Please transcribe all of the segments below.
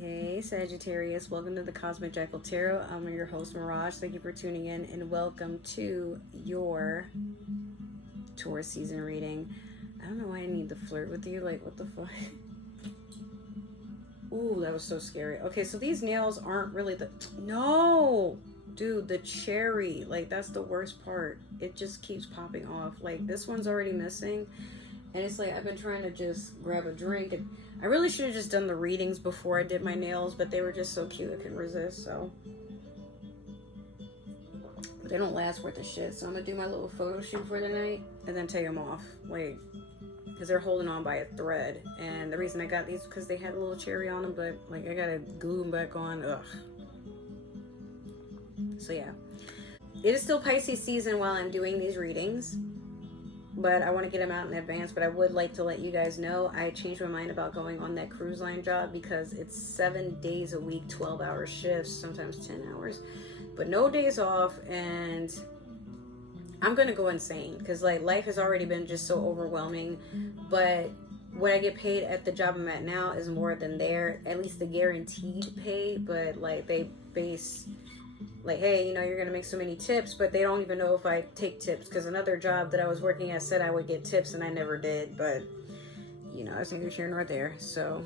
Hey Sagittarius, welcome to the Cosmic Jackal Tarot. I'm your host Mirage. Thank you for tuning in and welcome to your Taurus season reading. I don't know why I need to flirt with you, like what the fuck? Ooh, that was so scary. Okay, so these nails aren't really no! Dude, the cherry, like that's the worst part. It just keeps popping off. Like this one's already missing. And it's like, I've been trying to just grab a drink. And I really should have just done the readings before I did my nails, but they were just so cute I couldn't resist, so. But they don't last worth a shit, so I'm going to do my little photo shoot for the night and then take them off. Like, because they're holding on by a thread. And the reason I got these because they had a little cherry on them, but like I got to glue them back on. Ugh. So yeah. It is still Pisces season while I'm doing these readings. But I want to get them out in advance. But I would like to let you guys know I changed my mind about going on that cruise line job because it's 7 days a week, 12-hour shifts, sometimes 10 hours, but no days off. And I'm gonna go insane because like life has already been just so overwhelming. But what I get paid at the job I'm at now is more than there, at least the guaranteed pay. But like they base, like, hey, you know, you're gonna make so many tips, but they don't even know if I take tips because another job that I was working at said I would get tips and I never did. But you know, it's neither here nor there. So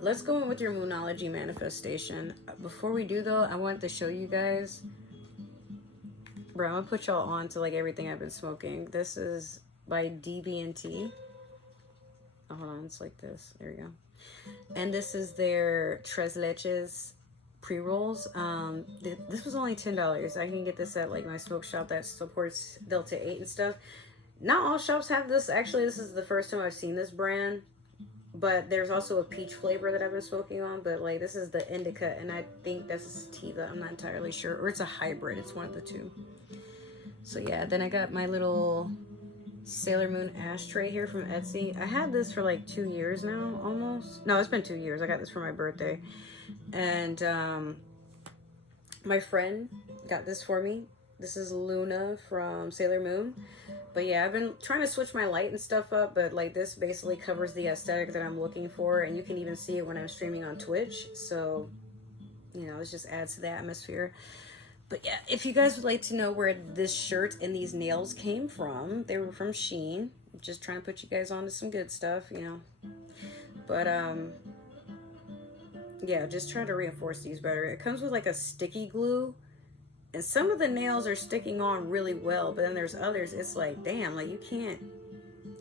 let's go in with your Moonology manifestation. Before we do though, I wanted to show you guys, bro, I'm gonna put y'all on to like everything I've been smoking. This is by DB&T. Oh, hold on, it's like this. There we go. And this is their Tres Leches pre-rolls. This was only $10. I can get this at like my smoke shop that supports Delta 8 and stuff. Not all shops have this. Actually, this is the first time I've seen this brand, but there's also a peach flavor that I've been smoking on. But like this is the indica, and I think that's a sativa. I'm not entirely sure, or it's a hybrid. It's one of the two. So yeah, then I got my little Sailor Moon ashtray here from Etsy. I had this for like 2 years now, almost. No, it's been 2 years. I got this for my birthday. And my friend got this for me. This is Luna from Sailor Moon. But yeah, I've been trying to switch my light and stuff up, but like this basically covers the aesthetic that I'm looking for, and you can even see it when I'm streaming on Twitch. So, you know, it just adds to the atmosphere. But yeah, if you guys would like to know where this shirt and these nails came from, they were from Shein. Just trying to put you guys on to some good stuff, you know. But yeah, just trying to reinforce these better. It comes with like a sticky glue, and some of the nails are sticking on really well, but then there's others, it's like, damn, like you can't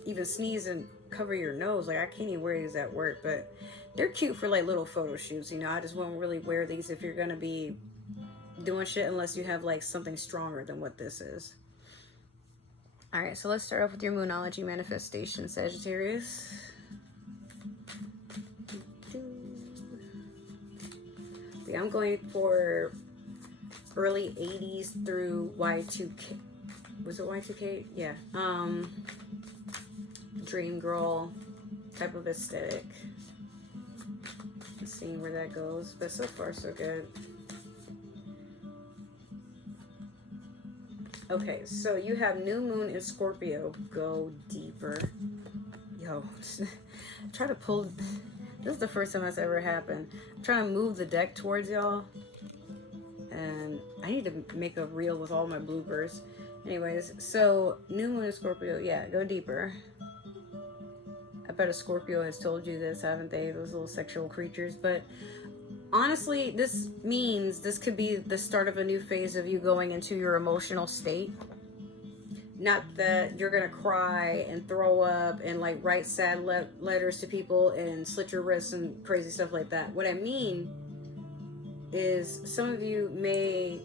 even sneeze and cover your nose. Like I can't even wear these at work, but they're cute for like little photo shoots, you know. I just won't really wear these if you're gonna be doing shit unless you have like something stronger than what this is. All right, so let's start off with your Moonology manifestation, Sagittarius. Yeah, I'm going for early 80s through Y2K. Was it Y2K? Yeah. Dream girl type of aesthetic. Just seeing where that goes, but so far so good. Okay, so you have new moon in Scorpio. Go deeper. Yo, try to pull. This is the first time that's ever happened. I'm trying to move the deck towards y'all, and I need to make a reel with all my bloopers. Anyways, so new moon in Scorpio. Yeah, go deeper. I bet a Scorpio has told you this, haven't they? Those little sexual creatures. But honestly, this means this could be the start of a new phase of you going into your emotional state. Not that you're gonna cry and throw up and like write sad letters to people and slit your wrists and crazy stuff like that. What I mean is some of you may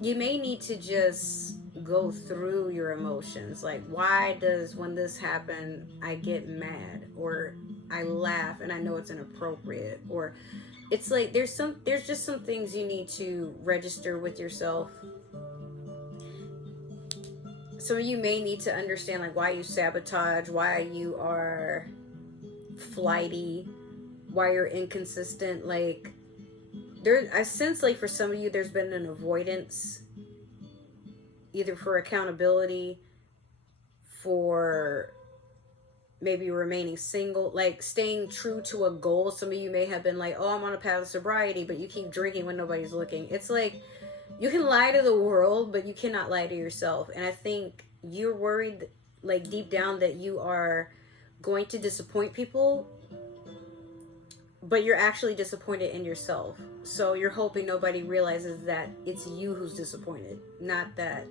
you may need to just go through your emotions. Like, why does when this happen I get mad, or I laugh and I know it's inappropriate, or it's like there's just some things you need to register with yourself. Some of you may need to understand like why you sabotage, why you are flighty, why you're inconsistent. Like I sense like for some of you there's been an avoidance, either for accountability, for maybe remaining single, like staying true to a goal. Some of you may have been like, oh, I'm on a path of sobriety, but you keep drinking when nobody's looking. It's like, you can lie to the world, but you cannot lie to yourself. And I think you're worried, like deep down, that you are going to disappoint people, but you're actually disappointed in yourself. So you're hoping nobody realizes that it's you who's disappointed, not that.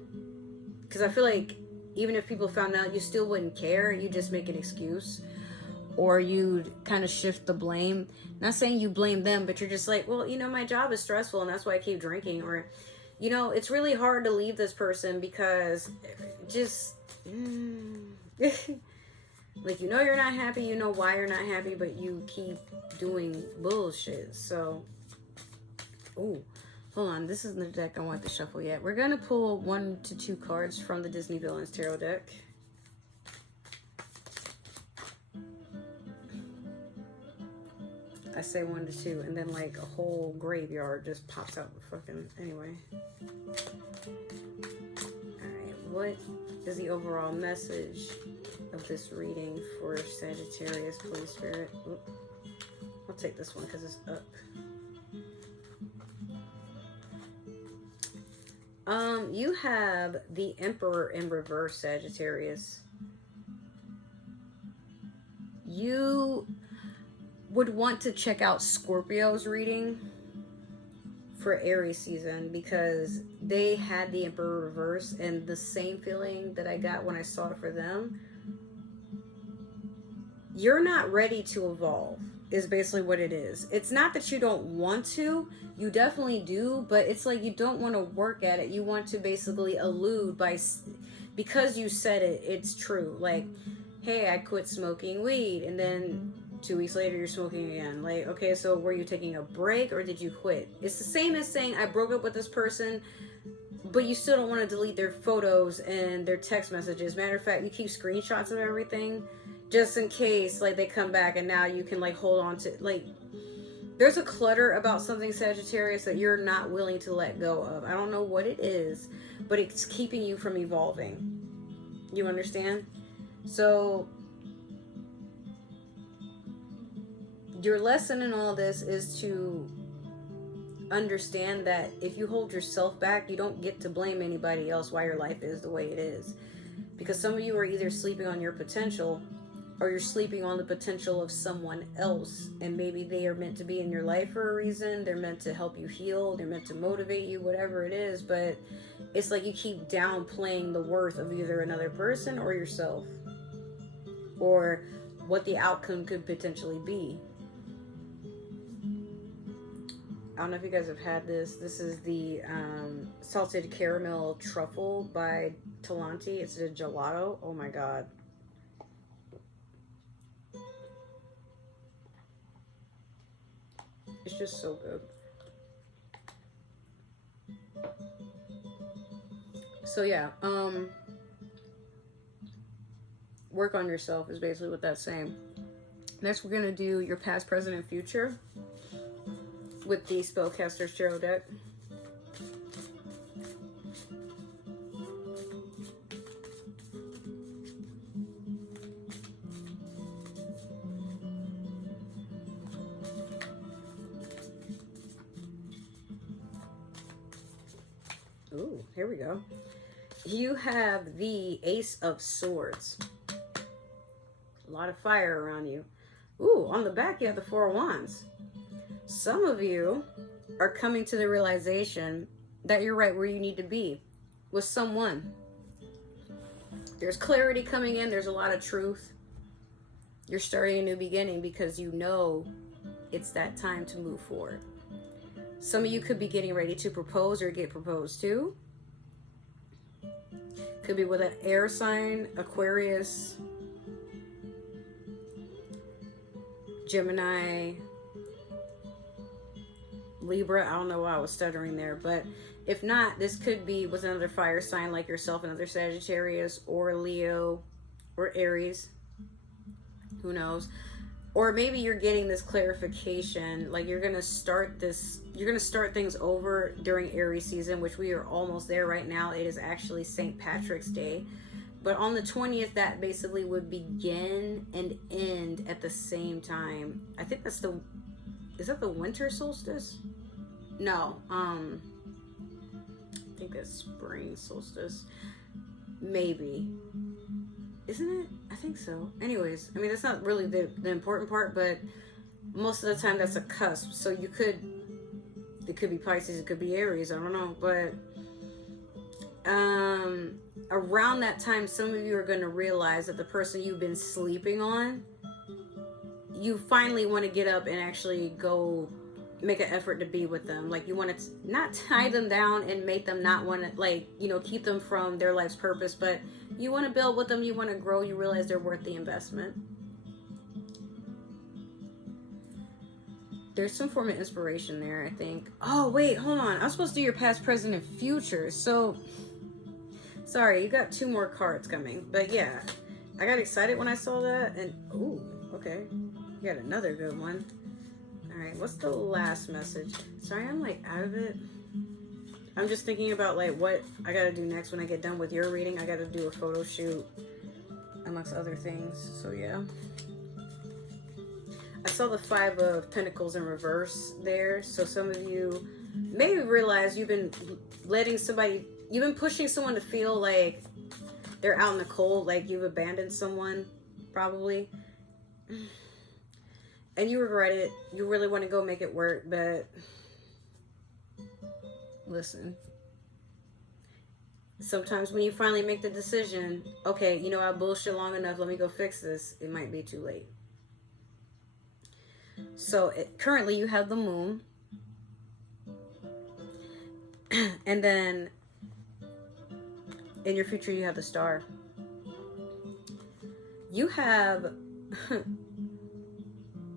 Because I feel like even if people found out, you still wouldn't care. You just make an excuse, or you'd kind of shift the blame. Not saying you blame them, but you're just like, well, you know, my job is stressful and that's why I keep drinking. Or, you know, it's really hard to leave this person because just like, you know, you're not happy, you know why you're not happy, but you keep doing bullshit. So, oh, hold on, this isn't the deck I want to shuffle yet. We're gonna pull 1 to 2 cards from the Disney Villains Tarot deck. I say 1 to 2, and then like a whole graveyard just pops out. Fucking anyway. All right, what is the overall message of this reading for Sagittarius, please, Spirit? Oop. I'll take this one because it's up. You have the Emperor in reverse, Sagittarius. You would want to check out Scorpio's reading for Aries season, because they had the Emperor reverse, and the same feeling that I got when I saw it for them. You're not ready to evolve, is basically what it is. It's not that you don't want to, you definitely do, but it's like you don't want to work at it. You want to basically elude by, because you said it, it's true. Like, hey, I quit smoking weed, and then 2 weeks later you're smoking again. Like, okay, so were you taking a break or did you quit? It's the same as saying I broke up with this person, but you still don't want to delete their photos and their text messages. Matter of fact, you keep screenshots of everything just in case like they come back, and now you can like hold on to, like, there's a clutter about something, Sagittarius, that you're not willing to let go of. I don't know what it is, but it's keeping you from evolving. You understand? So your lesson in all this is to understand that if you hold yourself back, you don't get to blame anybody else why your life is the way it is. Because some of you are either sleeping on your potential, or you're sleeping on the potential of someone else. And maybe they are meant to be in your life for a reason. They're meant to help you heal. They're meant to motivate you, whatever it is. But it's like you keep downplaying the worth of either another person or yourself, or what the outcome could potentially be. I don't know if you guys have had this. This is the salted caramel truffle by Talenti. It's a gelato. Oh my god. It's just so good. So yeah, work on yourself is basically what that's saying. Next, we're gonna do your past, present, and future with the Spellcaster's Tarot deck. Ooh, here we go. You have the Ace of Swords. A lot of fire around you. Ooh, on the back you have the Four of Wands. Some of you are coming to the realization that you're right where you need to be with someone. There's clarity coming in. There's a lot of truth. You're starting a new beginning because you know it's that time to move forward. Some of you could be getting ready to propose or get proposed to. Could be with an air sign, Aquarius, Gemini, Libra. I don't know why I was stuttering there, but if not, this could be with another fire sign like yourself, another Sagittarius or Leo or Aries. Who knows? Or maybe you're getting this clarification, like you're going to start things over during Aries season, which we are almost there right now. It is actually St. Patrick's Day. But on the 20th, that basically would begin and end at the same time. I think that's the... Is that the winter solstice? No. I think that's spring solstice. Maybe. Isn't it? I think so. Anyways, I mean, that's not really the important part, but most of the time that's a cusp. So you could... It could be Pisces, it could be Aries, I don't know. But around that time, some of you are going to realize that the person you've been sleeping on, you finally want to get up and actually go make an effort to be with them. Like, you want to not tie them down and make them not want to, like, you know, keep them from their life's purpose, but you want to build with them, you want to grow, you realize they're worth the investment. There's some form of inspiration there, I think. Oh, wait, hold on. I was supposed to do your past, present, and future. So, sorry, you got 2 more cards coming. But yeah, I got excited when I saw that. And, ooh, okay. You got another good one. All right, what's the last message? Sorry, I'm like out of it. I'm just thinking about like what I got to do next when I get done with your reading. I got to do a photo shoot amongst other things. So, yeah. I saw the 5 of Pentacles in reverse there. So some of you maybe realize you've been letting somebody, you've been pushing someone to feel like they're out in the cold, like you've abandoned someone, probably. And you regret it. You really want to go make it work, but listen. Sometimes when you finally make the decision, okay, you know, I bullshit long enough, let me go fix this, it might be too late. So currently you have the moon, and then in your future you have the star. You have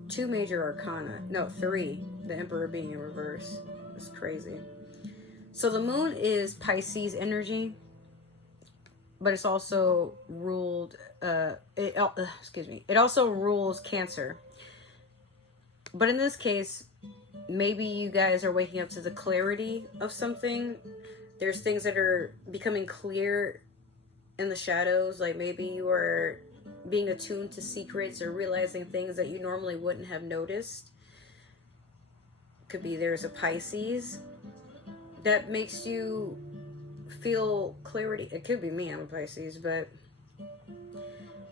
2 major arcana. No, 3. The Emperor being in reverse. It's crazy. So the moon is Pisces energy, but it's also ruled, it also rules Cancer. But in this case, maybe you guys are waking up to the clarity of something. There's things that are becoming clear in the shadows. Like maybe you are being attuned to secrets or realizing things that you normally wouldn't have noticed. Could be there's a Pisces that makes you feel clarity. It could be me, I'm a Pisces, but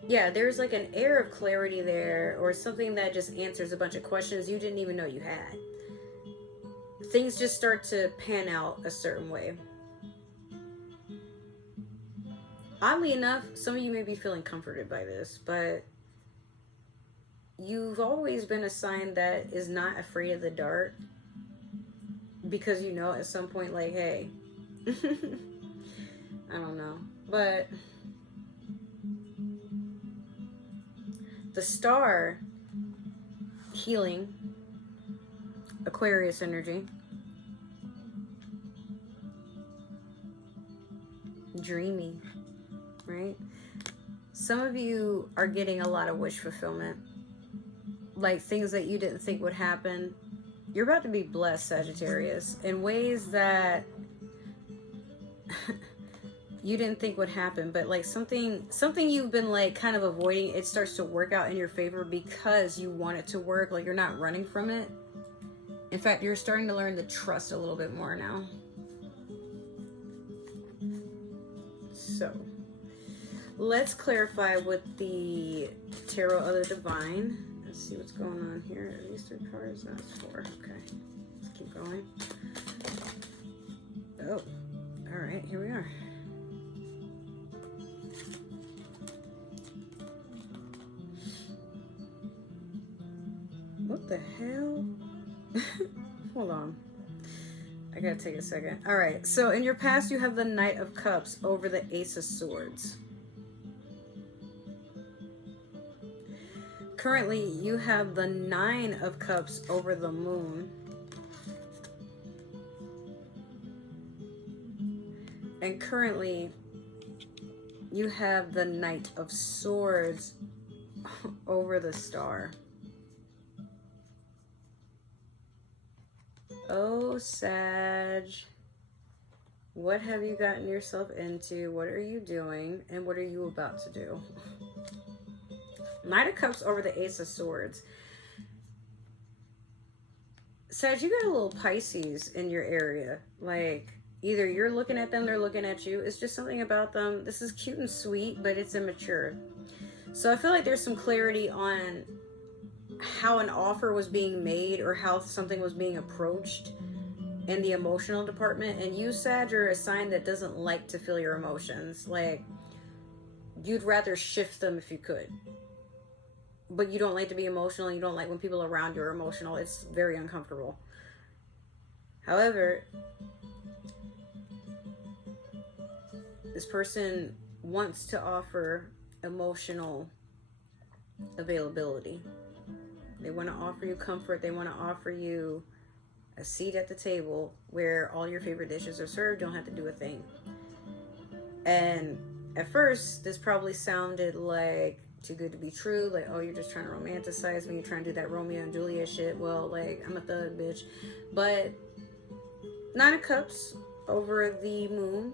yeah, there's like an air of clarity there, or something that just answers a bunch of questions you didn't even know you had. Things just start to pan out a certain way. Oddly enough, some of you may be feeling comforted by this, but you've always been a sign that is not afraid of the dark, because you know at some point, like, hey, I don't know, but the star, healing, Aquarius energy, dreamy, right? Some of you are getting a lot of wish fulfillment, like things that you didn't think would happen. You're about to be blessed, Sagittarius, in ways that you didn't think would happen, but like something you've been like kind of avoiding, it starts to work out in your favor because you want it to work. Like you're not running from it. In fact, you're starting to learn to trust a little bit more now. So let's clarify what the Tarot of the Divine. Let's see what's going on here. Are these 3 cards? That's 4. Okay, let's keep going. Oh, all right, here we are. What the hell? Hold on. I gotta take a second. All right, so in your past, you have the Knight of Cups over the Ace of Swords. Currently, you have the 9 of Cups over the Moon. And currently, you have the Knight of Swords over the Star. Oh, Sag. What have you gotten yourself into? What are you doing? And what are you about to do? Knight of Cups over the Ace of Swords. Sag, you got a little Pisces in your area. Like, either you're looking at them, they're looking at you. It's just something about them. This is cute and sweet, but it's immature. So I feel like there's some clarity on how an offer was being made or how something was being approached in the emotional department. And you, Sag, are a sign that doesn't like to feel your emotions. Like, you'd rather shift them if you could. But you don't like to be emotional. You don't like when people around you are emotional. It's very uncomfortable. However, this person wants to offer emotional availability. They want to offer you comfort. They want to offer you a seat at the table where all your favorite dishes are served. You don't have to do a thing. And at first, this probably sounded like too good to be true. Like, oh, you're just trying to romanticize me. You're trying to do that Romeo and Juliet shit. Well, like, I'm a thug, bitch. But Nine of Cups over the moon.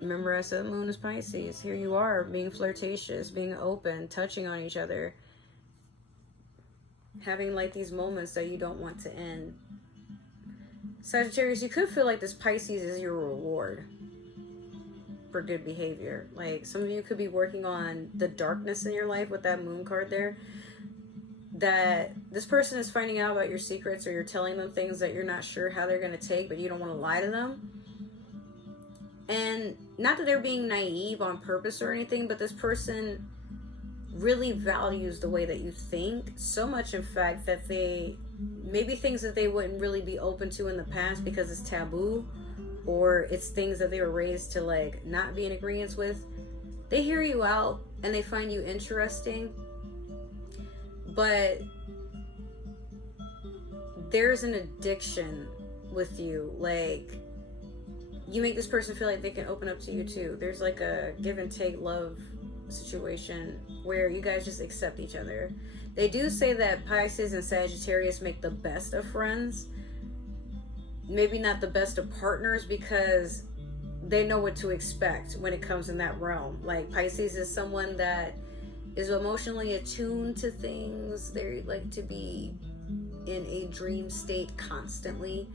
Remember I said the moon is Pisces. Here you are, being flirtatious, being open, touching on each other. Having like these moments that you don't want to end. Sagittarius, you could feel like this Pisces is your reward for good behavior. Like, some of you could be working on the darkness in your life with that moon card there. That this person is finding out about your secrets, or you're telling them things that you're not sure how they're going to take, but you don't want to lie to them. And not that they're being naive on purpose or anything, but this person really values the way that you think. So much, in fact, that they, maybe things that they wouldn't really be open to in the past because it's taboo, or it's things that they were raised to like not be in agreement with. They hear you out and they find you interesting, but there's an addiction with you. Like, you make this person feel like they can open up to you too. There's like a give and take love situation where you guys just accept each other. They do say that Pisces and Sagittarius make the best of friends. Maybe not the best of partners, because they know what to expect when it comes in that realm. Like, Pisces is someone that is emotionally attuned to things. They like to be in a dream state constantly.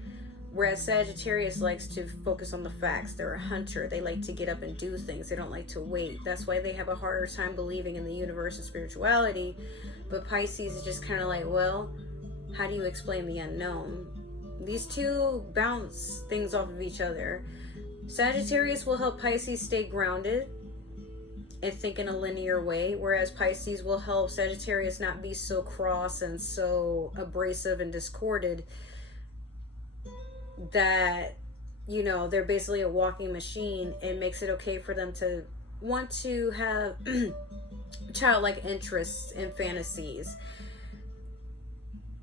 Whereas Sagittarius likes to focus on the facts. They're a hunter. They like to get up and do things. They don't like to wait. That's why they have a harder time believing in the universe and spirituality. But Pisces is just kind of like, well, how do you explain the unknown? These two bounce things off of each other. Sagittarius will help Pisces stay grounded and think in a linear way, whereas Pisces will help Sagittarius not be so cross and so abrasive and discorded that, you know, they're basically a walking machine, and makes it okay for them to want to have childlike interests and fantasies.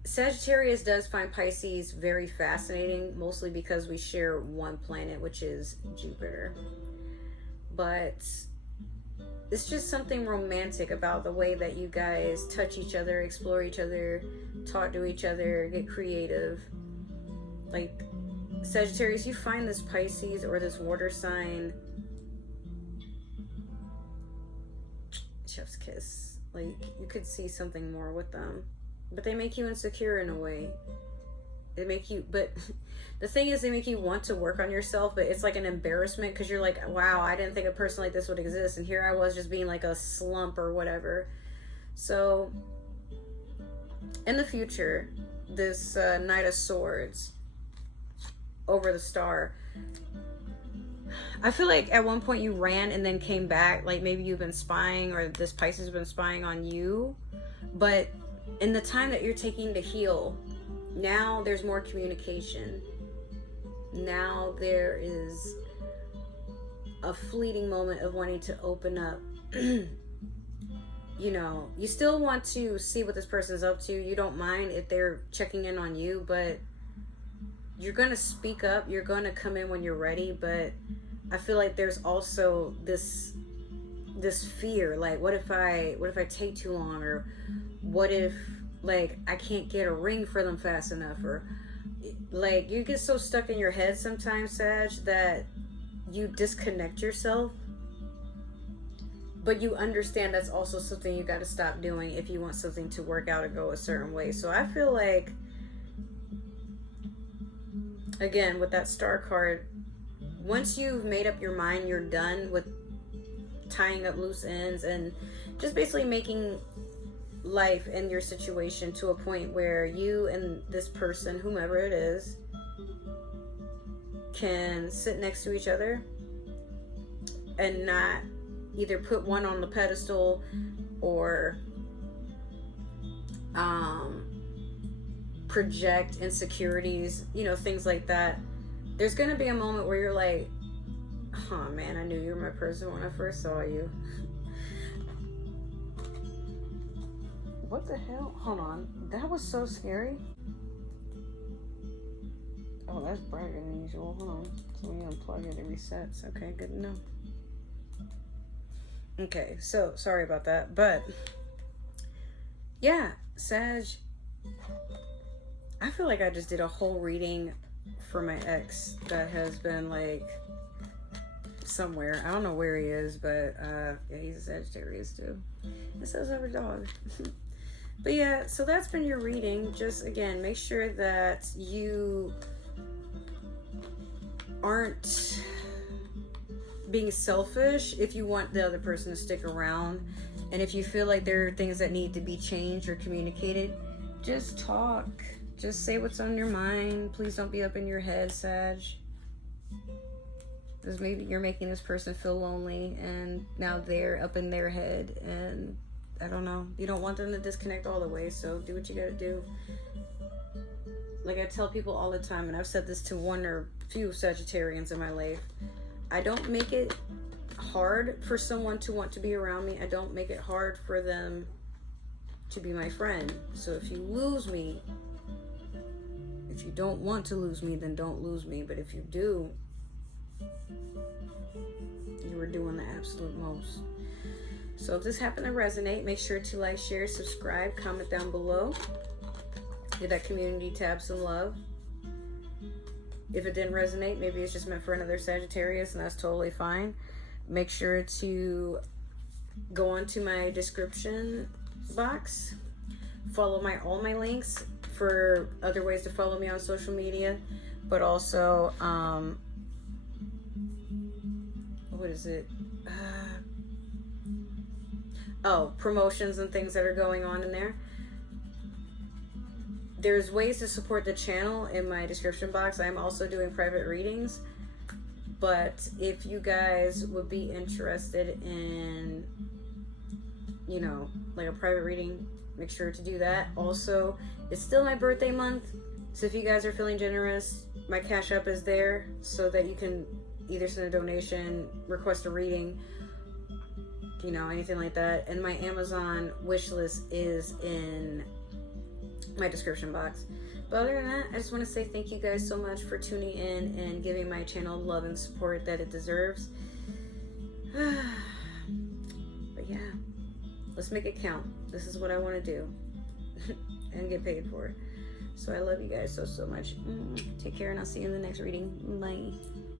Sagittarius does find Pisces very fascinating, mostly because we share one planet, which is Jupiter. But it's just something romantic about the way that you guys touch each other, explore each other, talk to each other, get creative. Like, Sagittarius, you find this Pisces or this water sign, chef's kiss. Like, you could see something more with them. But they make you insecure in a way. They make you, but the thing is, they make you want to work on yourself, but it's like an embarrassment, because you're like, wow, I didn't think a person like this would exist, and here I was just being like a slump or whatever. So, in the future, this Knight of Swords over the Star, I feel like at one point you ran and then came back. Like, maybe you've been spying, or this Pisces has been spying on you, but in the time that you're taking to heal, now there's more communication. Now there is a fleeting moment of wanting to open up. You know, you still want to see what this person's up to. You don't mind if they're checking in on you, but you're going to speak up. You're going to come in when you're ready. But I feel like there's also this fear. Like, what if I take too long? Or what if, like, I can't get a ring for them fast enough? Or like, you get so stuck in your head sometimes, Sag, that you disconnect yourself. But you understand that's also something you got to stop doing if you want something to work out or go a certain way. So I feel like, again, with that Star card, once you've made up your mind, you're done with tying up loose ends and just basically making life and your situation to a point where you and this person, whomever it is, can sit next to each other and not either put one on the pedestal or project insecurities, you know, things like that. There's gonna be a moment where you're like, oh man, I knew you were my person when I first saw you. What the hell? Hold on. That was so scary. Oh, that's brighter than usual. Hold on. So when you unplug it, it resets. Okay, good to know. Okay, so sorry about that. But yeah, Sag, I feel like I just did a whole reading for my ex that has been like somewhere. I don't know where he is, but yeah, he's a Sagittarius too. And so is our dog. But yeah, so that's been your reading. Just again, make sure that you aren't being selfish if you want the other person to stick around. And if you feel like there are things that need to be changed or communicated, just talk. Just say what's on your mind. Please don't be up in your head, Sag. Because maybe you're making this person feel lonely and now they're up in their head, and I don't know. You don't want them to disconnect all the way, so do what you gotta do. Like I tell people all the time, and I've said this to one or few Sagittarians in my life, I don't make it hard for someone to want to be around me. I don't make it hard for them to be my friend. So if you lose me, if you don't want to lose me, then don't lose me. But if you do, you were doing the absolute most. So if this happened to resonate, make sure to like, share, subscribe, comment down below. Give that community tab some love. If it didn't resonate, maybe it's just meant for another Sagittarius, and that's totally fine. Make sure to go onto my description box. Follow all my links for other ways to follow me on social media. But also, what is it? Promotions and things that are going on in there. There's ways to support the channel in my description box. I'm also doing private readings. But if you guys would be interested in, you know, like a private reading, make sure to do that. Also, it's still my birthday month. So if you guys are feeling generous, my Cash App is there so that you can either send a donation, request a reading, you know, anything like that. And my Amazon wish list is in my description box. But other than that, I just want to say thank you guys so much for tuning in and giving my channel love and support that it deserves. But yeah, let's make it count. This is what I want to do and get paid for it. So I love you guys so much. Take care, and I'll see you in the next reading. Bye.